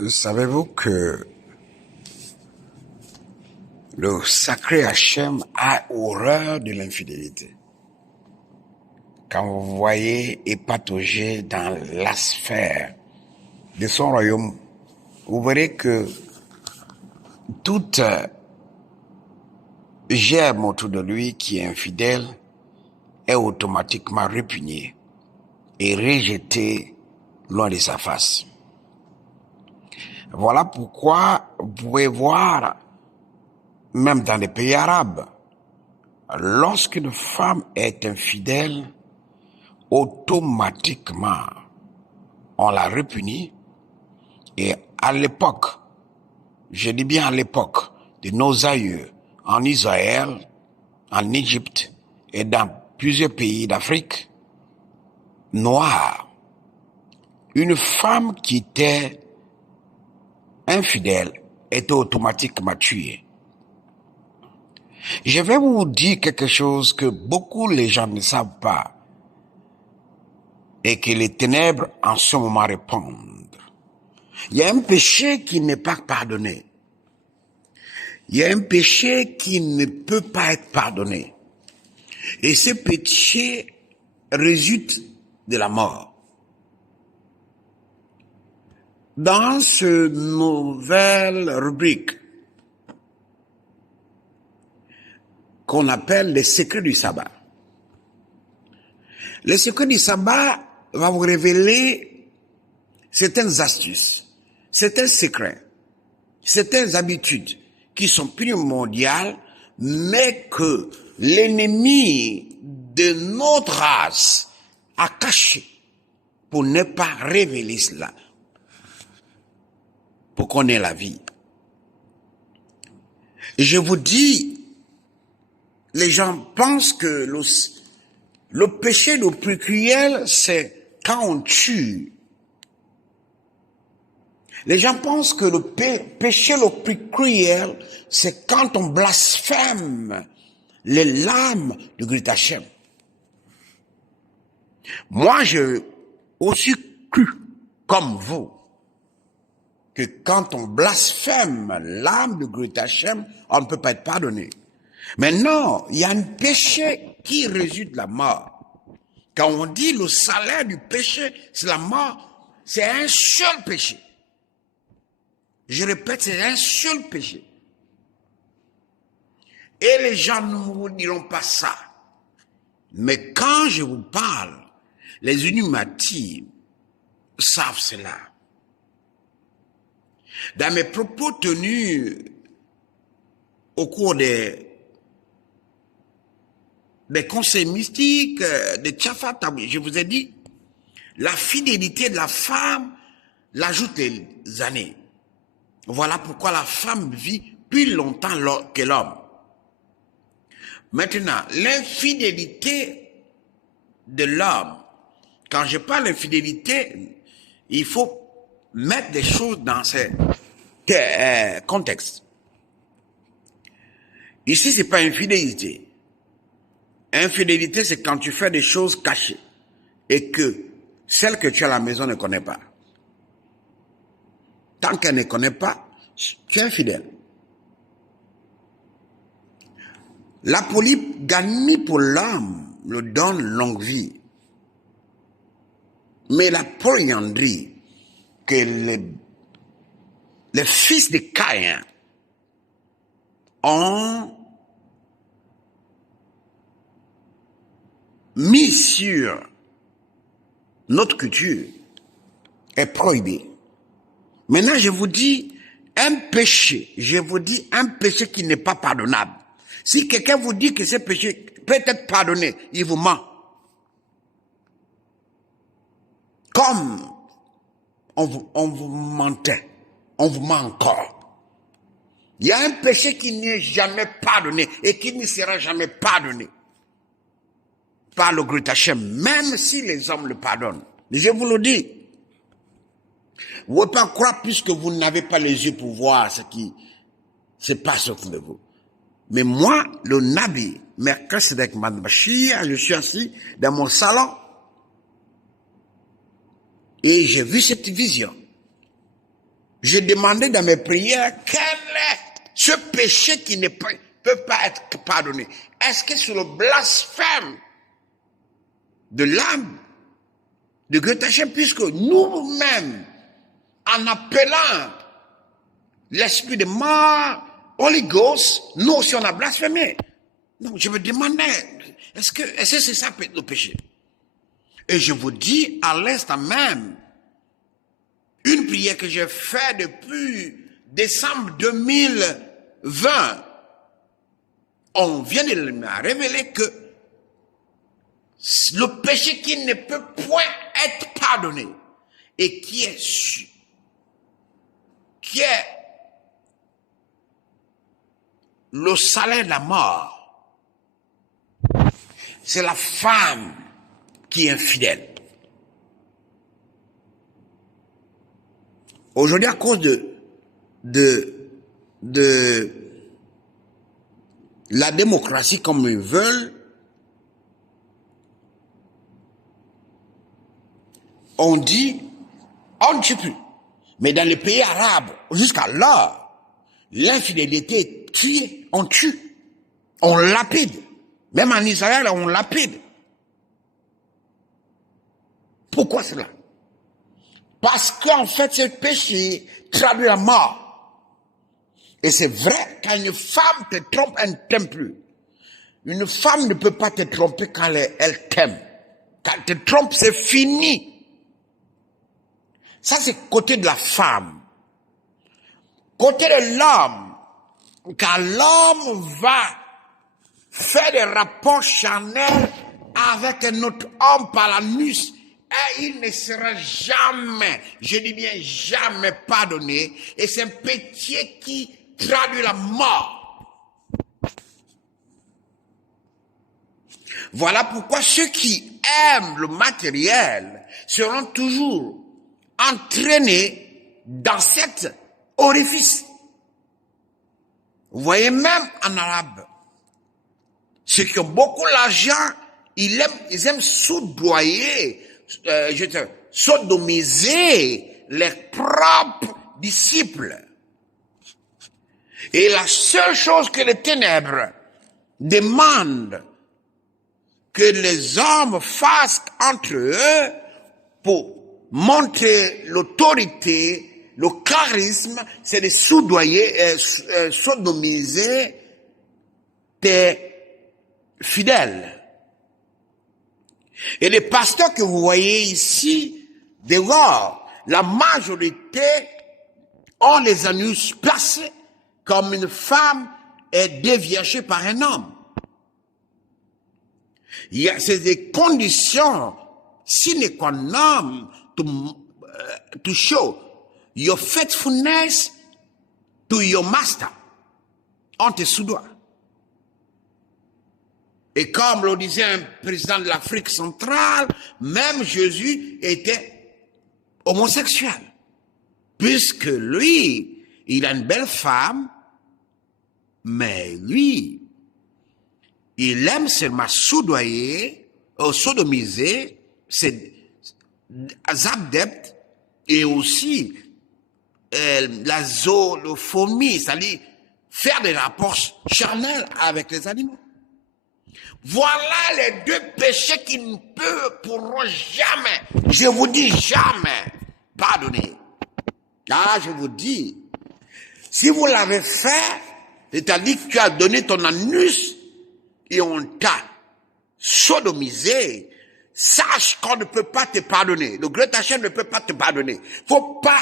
Savez-vous que le sacré Hachem a horreur de l'infidélité? Quand vous voyez épatauger dans la sphère de son royaume, vous verrez que toute germe autour de lui qui est infidèle est automatiquement répugnée et rejetée loin de sa face. Voilà pourquoi vous pouvez voir, même dans les pays arabes, lorsqu'une femme est infidèle, automatiquement, on la répunie. Et à l'époque, je dis bien à l'époque de nos aïeux, en Israël, en Égypte et dans plusieurs pays d'Afrique noire, une femme qui était infidèle était automatiquement tuée. Je vais vous dire quelque chose que beaucoup les gens ne savent pas et que les ténèbres en ce moment répondent. Il y a un péché qui n'est pas pardonné. Il y a un péché qui ne peut pas être pardonné. Et ce péché résulte de la mort. Dans cette nouvelle rubrique qu'on appelle les secrets du sabbat, les secrets du sabbat va vous révéler certaines astuces, certains secrets, certaines habitudes qui sont primordiales, mais que l'ennemi de notre race a caché pour ne pas révéler cela, pour qu'on ait la vie. Et je vous dis, les gens pensent que le péché le plus cruel, c'est quand on tue. Les gens pensent que le péché le plus cruel, c'est quand on blasphème les lames de Grit Hachem. Moi, j'ai aussi cru, comme vous, que quand on blasphème l'âme de Grit Hachem, on ne peut pas être pardonné. Mais non, il y a un péché qui résulte de la mort. Quand on dit le salaire du péché, c'est la mort, c'est un seul péché. Je répète, c'est un seul péché. Et les gens ne vous diront pas ça. Mais quand je vous parle, les Illuminati savent cela. Dans mes propos tenus au cours des conseils mystiques, des Tchafat, je vous ai dit, la fidélité de la femme l'ajoute les années. Voilà pourquoi la femme vit plus longtemps que l'homme. Maintenant, l'infidélité de l'homme, quand je parle d'infidélité, il faut mettre des choses dans ce contexte. Ici, c'est pas infidélité. Infidélité, c'est quand tu fais des choses cachées et que celle que tu as à la maison ne connaît pas. Tant qu'elle ne connaît pas, tu es infidèle. La polygamie pour l'homme le donne longue vie. Mais la polyandrie que les fils de Caïn ont mis sur notre culture est prohibée. Maintenant, je vous dis un péché qui n'est pas pardonnable. Si quelqu'un vous dit que ce péché peut être pardonné, il vous ment. Comme on vous mentait, on vous ment encore. Il y a un péché qui n'est jamais pardonné et qui ne sera jamais pardonné par le Grit Hachem, même si les hommes le pardonnent. Je vous le dis. Vous ne pouvez pas croire puisque vous n'avez pas les yeux pour voir ce qui se passe autour de vous. Mais moi, le Nabi, Melchisedek Mashiach, je suis assis dans mon salon et j'ai vu cette vision. je demandais dans mes prières quel est ce péché qui ne peut pas être pardonné. Est-ce que c'est le blasphème de l'âme de Goethe Hachem, puisque nous-mêmes, en appelant l'esprit de mort, Holy Ghost, nous aussi on a blasphémé. Donc je me demandais, est-ce que c'est ça le péché? Et je vous dis à l'instant même, une prière que j'ai faite depuis décembre 2020, on vient de me révéler que le péché qui ne peut point être pardonné et qui est le salaire de la mort, c'est la femme qui est infidèle. Aujourd'hui, à cause de la démocratie comme ils veulent, on dit, on ne sait plus. Mais dans les pays arabes, jusqu'à là, l'infidélité est tuée, on tue, on lapide. Même en Israël, on lapide. Pourquoi cela? Parce qu'en fait, ce péché traduit la mort. Et c'est vrai, quand une femme te trompe, elle ne t'aime plus. Une femme ne peut pas te tromper quand elle t'aime. Quand elle te trompe, c'est fini. Ça, c'est côté de la femme. Côté de l'homme, quand l'homme va faire des rapports charnels avec un autre homme par la nuit, et il ne sera jamais, je dis bien jamais pardonné, et c'est un péché qui traduit la mort. Voilà pourquoi ceux qui aiment le matériel seront toujours entraînés dans cet orifice. Vous voyez, même en arabe, ceux qui ont beaucoup d'argent, ils aiment soudoyer, sodomiser les propres disciples. Et la seule chose que les ténèbres demandent que les hommes fassent entre eux pour montrer l'autorité, le charisme, c'est de soudoyer, sodomiser tes fidèles. Et les pasteurs que vous voyez ici, dehors, la majorité ont les anus placés comme une femme est déviergée par un homme. C'est des conditions sine qua non to show your faithfulness to your master. On te soudoie. Et comme le disait un président de l'Afrique centrale, même Jésus était homosexuel. Puisque lui, il a une belle femme, mais lui, il aime seulement soudoyer, sodomiser ses adeptes et aussi la zoophonie, c'est-à-dire faire des rapports charnels avec les animaux. Voilà les deux péchés qui ne pourront jamais, je vous dis jamais, pardonner. Ah, je vous dis, si vous l'avez fait, c'est-à-dire que tu as donné ton anus et on t'a sodomisé, sache qu'on ne peut pas te pardonner. Le Goethe Hachem ne peut pas te pardonner. Faut pas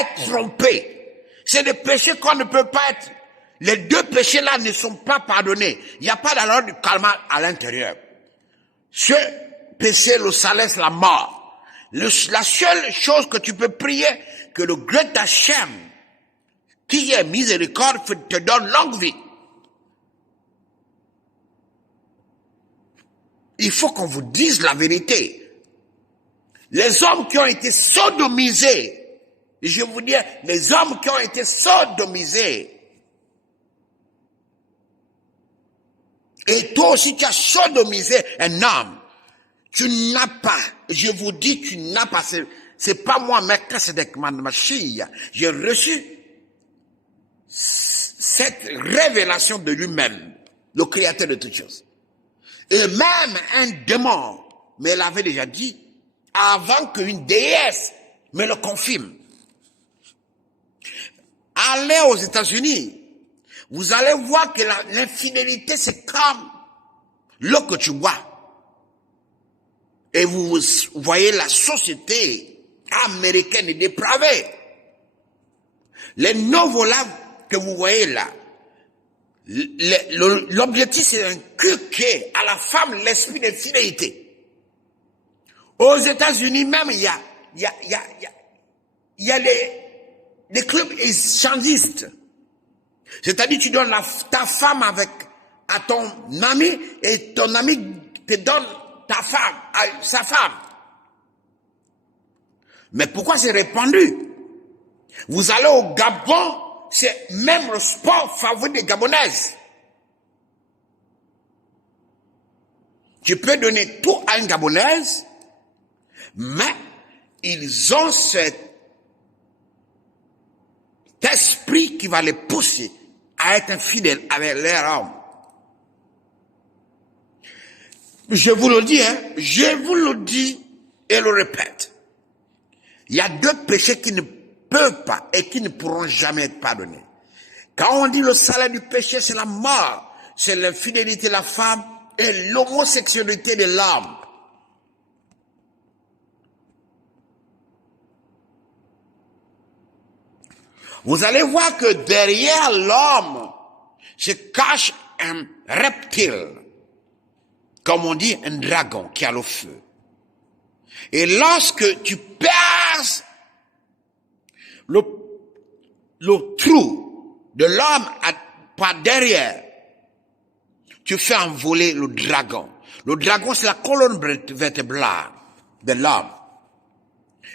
être trompé. C'est des péchés qu'on ne peut pas être. Les deux péchés-là ne sont pas pardonnés. Il n'y a pas d'alors du calme à l'intérieur. Ce péché, le salaire, c'est la mort. La seule chose que tu peux prier, que le Goethe Hachem, qui est miséricorde, te donne longue vie. Il faut qu'on vous dise la vérité. Les hommes qui ont été sodomisés, je vais vous dire, les hommes qui ont été sodomisés, et toi aussi tu as sodomisé un homme, tu n'as pas, je vous dis, tu n'as pas c'est pas moi, Melchisedec, ma fille. J'ai reçu cette révélation de lui-même, le créateur de toutes choses. Et même un démon me l'avait déjà dit avant qu'une déesse me le confirme. Allez aux États-Unis, vous allez voir que l'infidélité, c'est comme l'eau que tu bois. Et vous voyez la société américaine est dépravée. Les novelas que vous voyez là, l'objectif c'est d'inculquer à la femme l'esprit de fidélité. Aux États-Unis même, il y a des clubs échangistes. C'est-à-dire tu donnes ta femme à ton ami et ton ami te donne ta femme, à sa femme. Mais pourquoi c'est répandu? Vous allez au Gabon, c'est même le sport favori des Gabonaises. Tu peux donner tout à une Gabonaise, mais ils ont cet esprit qui va les pousser à être infidèles avec leur homme. Je vous le dis, je vous le dis et le répète. Il y a deux péchés qui ne peuvent pas et qui ne pourront jamais être pardonnés. Quand on dit le salaire du péché, c'est la mort, c'est l'infidélité de la femme et l'homosexualité de l'homme. Vous allez voir que derrière l'homme se cache un reptile, comme on dit un dragon qui a le feu. Et lorsque tu perces le trou de l'homme par derrière, tu fais envoler le dragon. Le dragon, c'est la colonne vertébrale de l'homme.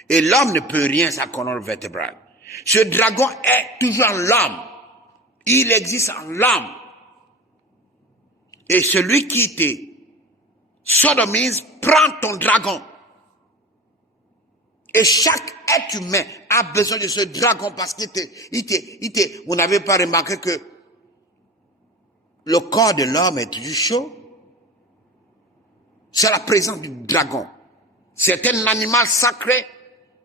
Et l'homme ne peut rien sans colonne vertébrale. Ce dragon est toujours en l'homme. Il existe en l'homme. Et celui qui te sodomise prend ton dragon. Et chaque être humain a besoin de ce dragon parce vous n'avez pas remarqué que le corps de l'homme est toujours chaud? C'est la présence du dragon. C'est un animal sacré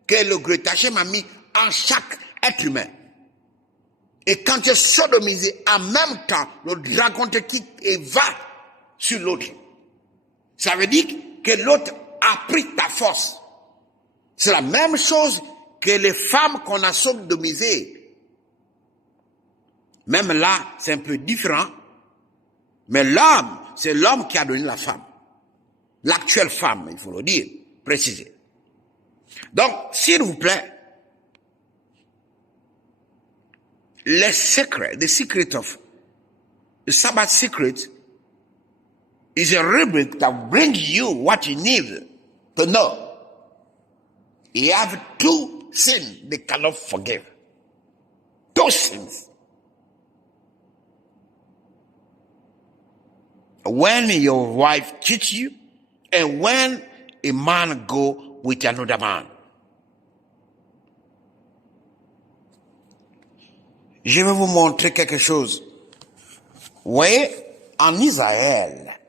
que le Grétacé m'a mis en chaque être humain. Et quand tu es sodomisé, en même temps, le dragon te quitte et va sur l'autre. Ça veut dire que l'autre a pris ta force. C'est la même chose que les femmes qu'on a sodomisées. Même là, c'est un peu différent. Mais l'homme, c'est l'homme qui a donné la femme. L'actuelle femme, il faut le dire, préciser. Donc, s'il vous plaît, the secret of the Sabbath secret is a rubric that brings you what you need to know. You have two sins they cannot forgive. Two sins. When your wife cheats you, and when a man go with another man. Je vais vous montrer quelque chose. Vous voyez, en Israël,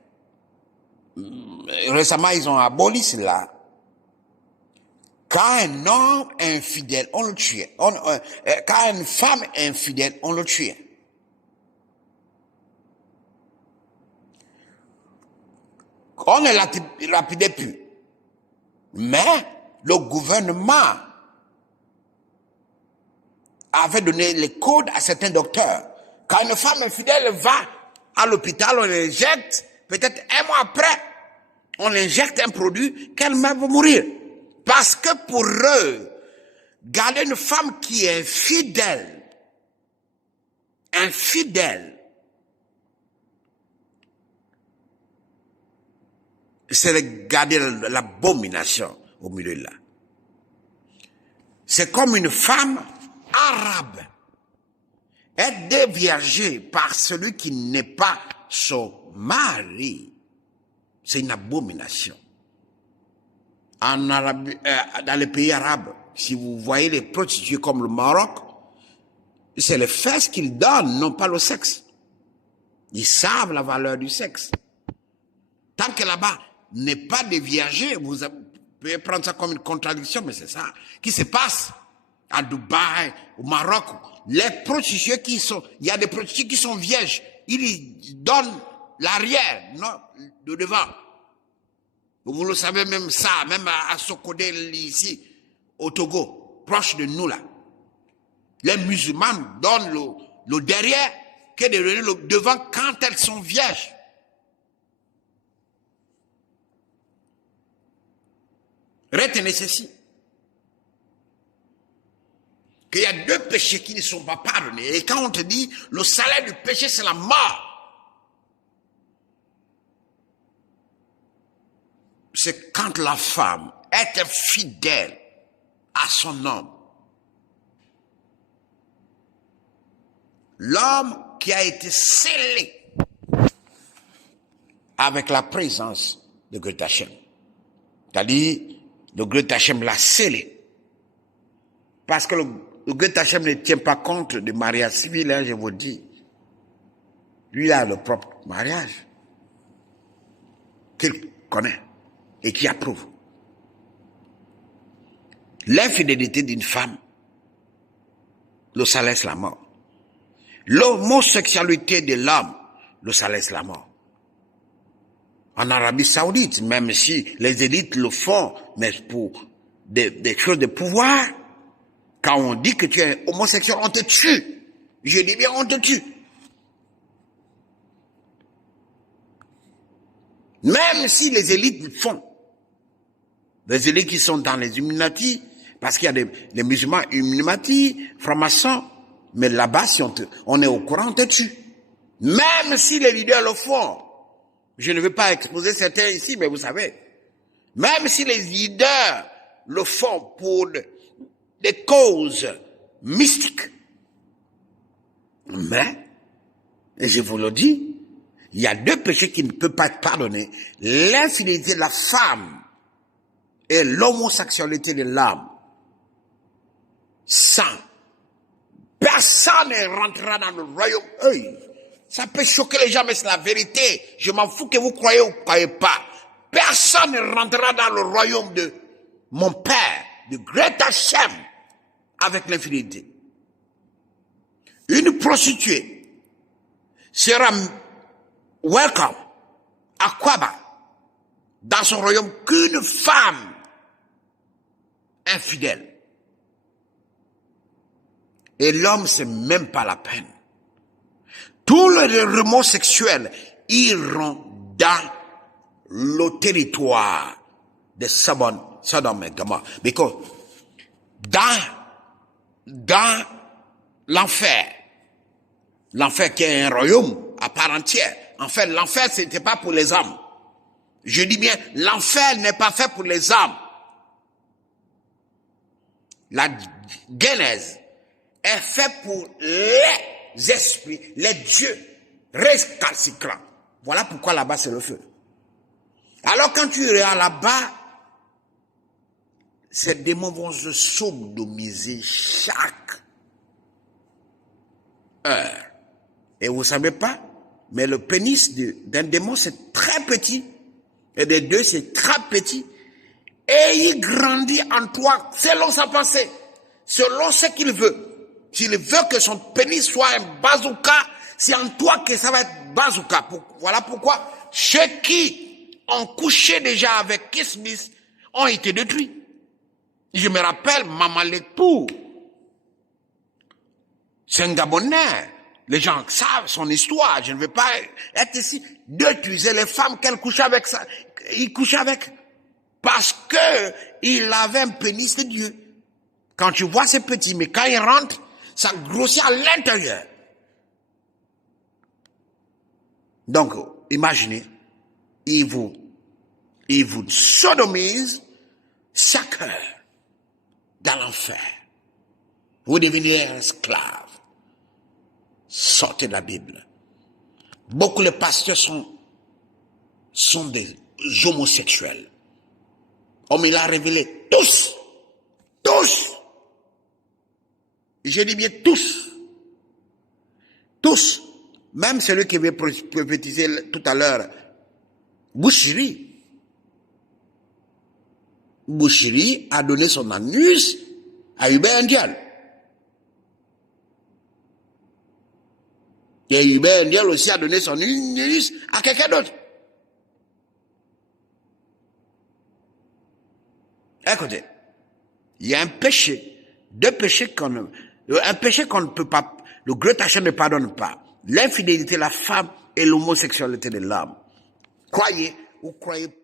récemment ils ont aboli cela. Quand un homme est infidèle, on le tuait. Quand une femme est infidèle, on le tuait. On ne lapidait plus. Mais le gouvernement avait donné les codes à certains docteurs. Quand une femme infidèle va à l'hôpital, on l'injecte, peut-être un mois après, on injecte un produit qu'elle-même va mourir. Parce que pour eux, garder une femme qui est infidèle, c'est de garder l'abomination au milieu de là. C'est comme une femme arabe être déviergée par celui qui n'est pas son mari. C'est une abomination. En Arabie, dans les pays arabes, si vous voyez les prostituées comme le Maroc, c'est les fesses qu'ils donnent, non pas le sexe. Ils savent la valeur du sexe. Tant que là-bas n'est pas déviagé, vous pouvez prendre ça comme une contradiction, mais c'est ça qui se passe à Dubaï, au Maroc. Les prostituées il y a des prostituées qui sont vierges, ils donnent l'arrière, non, le devant. Vous le savez même ça, même à Sokodé, ici, au Togo, proche de nous là. Les musulmans donnent le derrière que de donner le devant quand elles sont vierges. Retenez ceci. Qu'il y a deux péchés qui ne sont pas pardonnés. Et quand on te dit, le salaire du péché, c'est la mort. C'est quand la femme est fidèle à son homme. L'homme qui a été scellé avec la présence de Goethe Hachem. C'est-à-dire, le Goethe Hachem l'a scellé. Parce que le Goethe Hachem ne tient pas compte du mariage civil, hein, je vous dis. Lui, il a le propre mariage qu'il connaît et qui approuve. L'infidélité d'une femme, le salaire c'est la mort. L'homosexualité de l'homme, le salaire c'est la mort. En Arabie Saoudite, même si les élites le font, mais pour des choses de pouvoir, quand on dit que tu es homosexuel, on te tue. Je dis bien, on te tue. Même si les élites le font. Les élites qui sont dans les Illuminati, parce qu'il y a des musulmans Illuminati, francs-maçons, mais là-bas, si on est au courant, on te tue. Même si les leaders le font. Je ne veux pas exposer certains ici, mais vous savez. Même si les leaders le font pour des causes mystiques. Mais, et je vous le dis, il y a deux péchés qui ne peuvent pas être pardonnés. L'infidélité de la femme et l'homosexualité de l'homme. Sans personne ne rentrera dans le royaume. Hey, ça peut choquer les gens, mais c'est la vérité. Je m'en fous que vous croyez ou ne croyez pas. Personne ne rentrera dans le royaume de mon Père, de Goethe Hachem, avec l'infidélité. Une prostituée sera welcome à Kwaba, dans son royaume, qu'une femme infidèle. Et l'homme, c'est même pas la peine. Tous les homosexuels iront dans le territoire de Sodome et Gomorrhe. Because dans l'enfer qui est un royaume à part entière, en fait, l'enfer, c'était pas pour les hommes. Je dis bien, l'enfer n'est pas fait pour les hommes. La Genèse est faite pour les esprits, les dieux récalcitrants. Voilà pourquoi là-bas c'est le feu. Alors quand tu iras là-bas, ces démons vont se sodomiser chaque heure. Et vous savez pas, mais le pénis d'un démon c'est très petit, et des deux c'est très petit, et il grandit en toi selon sa pensée, selon ce qu'il veut. S'il veut que son pénis soit un bazooka, c'est en toi que ça va être bazooka. Voilà pourquoi ceux qui ont couché déjà avec Kismis ont été détruits. Je me rappelle Maman Lekpou. C'est un Gabonais. Les gens savent son histoire. Je ne veux pas être ici d'accuser les femmes qu'elle couchait avec ça. Il couchait avec. Parce que il avait un pénis de Dieu. Quand tu vois ces petits, mais quand il rentre, ça grossit à l'intérieur. Donc, imaginez, il vous sodomise chaque heure dans l'enfer. Vous devenez un esclave. Sortez de la Bible. Beaucoup de pasteurs sont des homosexuels. On me l'a révélé. Tous. Tous. Je dis bien tous. Tous. Même celui qui avait prophétisé tout à l'heure. Boucherie. Boucherie a donné son anus à Hubert Ndiaye. Et Hubert Ndiaye aussi a donné son anus à quelqu'un d'autre. Écoutez, il y a un péché, un péché qu'on ne peut pas, le Great Hachem ne pardonne pas. L'infidélité de la femme et l'homosexualité de l'homme. Croyez ou croyez pas.